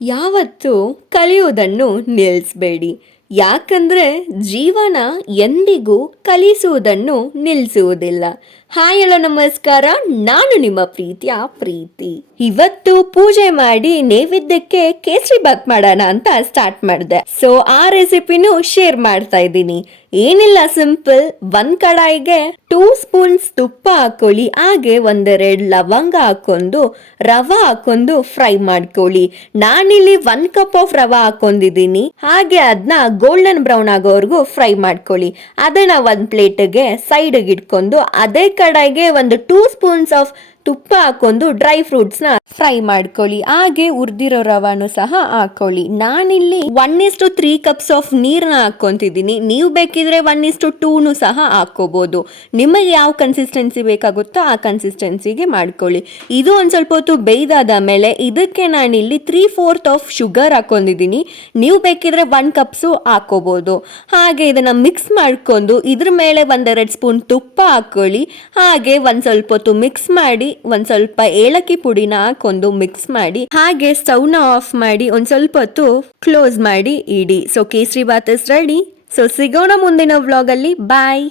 ಯಾವತ್ತೂ ಕಲಿಯುವುದನ್ನು ನಿಲ್ಲಿಸಬೇಡಿ. ಯಾಕಂದ್ರೆ ಜೀವನ ಎಂದಿಗೂ ಕಲಿಸುವುದನ್ನು ನಿಲ್ಲಿಸುವುದಿಲ್ಲ. ಹಾಯ್ ಹಲೋ ನಮಸ್ಕಾರ, ನಾನು ನಿಮ್ಮ ಪ್ರೀತಿಯ ಪ್ರೀತಿ. ಇವತ್ತು ಪೂಜೆ ಮಾಡಿ ನೈವೇದ್ಯಕ್ಕೆ ಕೇಸರಿ ಬಾತ್ ಮಾಡೋಣ ಅಂತ ಸ್ಟಾರ್ಟ್ ಮಾಡಿದೆ. ಸೊ ಆ ರೆಸಿಪಿನೂ ಶೇರ್ ಮಾಡ್ತಾ ಇದ್ದೀನಿ. ಏನಿಲ್ಲ, ಸಿಂಪಲ್. ಒಂದ್ ಕಡಾಯಿಗೆ 2 ಸ್ಪೂನ್ಸ್ ತುಪ್ಪ ಹಾಕೊಳ್ಳಿ. ಹಾಗೆ ಒಂದೆರಡು ಲವಂಗ ಹಾಕೊಂಡು ರವೆ ಹಾಕೊಂಡು ಫ್ರೈ ಮಾಡ್ಕೊಳ್ಳಿ. ನಾನಿಲ್ಲಿ 1 ಕಪ್ ಆಫ್ ರವೆ ಹಾಕೊಂಡಿದ್ದೀನಿ. ಹಾಗೆ ಅದನ್ನ ಗೋಲ್ಡನ್ ಬ್ರೌನ್ ಆಗೋವರೆಗೂ ಫ್ರೈ ಮಾಡ್ಕೊಳ್ಳಿ. ಅದನ್ನ ಒಂದ್ ಪ್ಲೇಟ್ಗೆ ಸೈಡ್ಗೆ ಇಟ್ಕೊಂಡು ಅದೇ ಕಡಾಯಿಗೆ ಒಂದು 2 ಸ್ಪೂನ್ಸ್ ಆಫ್ ತುಪ್ಪ ಹಾಕೊಂಡು ಡ್ರೈ ಫ್ರೂಟ್ಸ್ ನ ಫ್ರೈ ಮಾಡ್ಕೊಳ್ಳಿ. ಹಾಗೆ ಹುರಿದಿರೋ ರವಾನು ಸಹ ಹಾಕೊಳ್ಳಿ. ನಾನಿಲ್ಲಿ 1:3 ಕಪ್ಸ್ ಆಫ್ ನೀರನ್ನ ಹಾಕೊಂತಿದ್ದೀನಿ. ನೀವು ಬೇಕಿದ್ರೆ 1:2 ಸಹ ಹಾಕೋಬಹುದು. ನಿಮಗೆ ಯಾವ ಕನ್ಸಿಸ್ಟೆನ್ಸಿ ಬೇಕಾಗುತ್ತೋ ಆ ಕನ್ಸಿಸ್ಟೆನ್ಸಿಗೆ ಮಾಡ್ಕೊಳ್ಳಿ. ಇದು ಒಂದ್ ಸ್ವಲ್ಪ ಹೊತ್ತು ಬೇಯ್ದಾದ ಮೇಲೆ ಇದಕ್ಕೆ ನಾನಿಲ್ಲಿ 3/4 ಆಫ್ ಶುಗರ್ ಹಾಕೊಂಡಿದ್ದೀನಿ. ನೀವು ಬೇಕಿದ್ರೆ 1 ಕಪ್ಸು ಹಾಕೋಬಹುದು. ಹಾಗೆ ಇದನ್ನ ಮಿಕ್ಸ್ ಮಾಡ್ಕೊಂಡು ಇದ್ರ ಮೇಲೆ 1-2 ಸ್ಪೂನ್ ತುಪ್ಪ ಹಾಕೊಳ್ಳಿ. ಹಾಗೆ ಒಂದ್ ಸ್ವಲ್ಪ ಹೊತ್ತು ಮಿಕ್ಸ್ ಮಾಡಿ ಒಂದ್ ಸ್ವಲ್ಪ ಏಲಕ್ಕಿ ಪುಡಿನ ಹಾಕೊಂಡು ಮಿಕ್ಸ್ ಮಾಡಿ ಹಾಗೆ ಸ್ಟವ್ನ ಆಫ್ ಮಾಡಿ ಒಂದ್ ಸ್ವಲ್ಪ ಹೊತ್ತು ಕ್ಲೋಸ್ ಮಾಡಿ ಇಡಿ. So kesari bath is ready. So ಸಿಗೋಣ ಮುಂದಿನ ವ್ಲಾಗ್ ಅಲ್ಲಿ. ಬಾಯ್.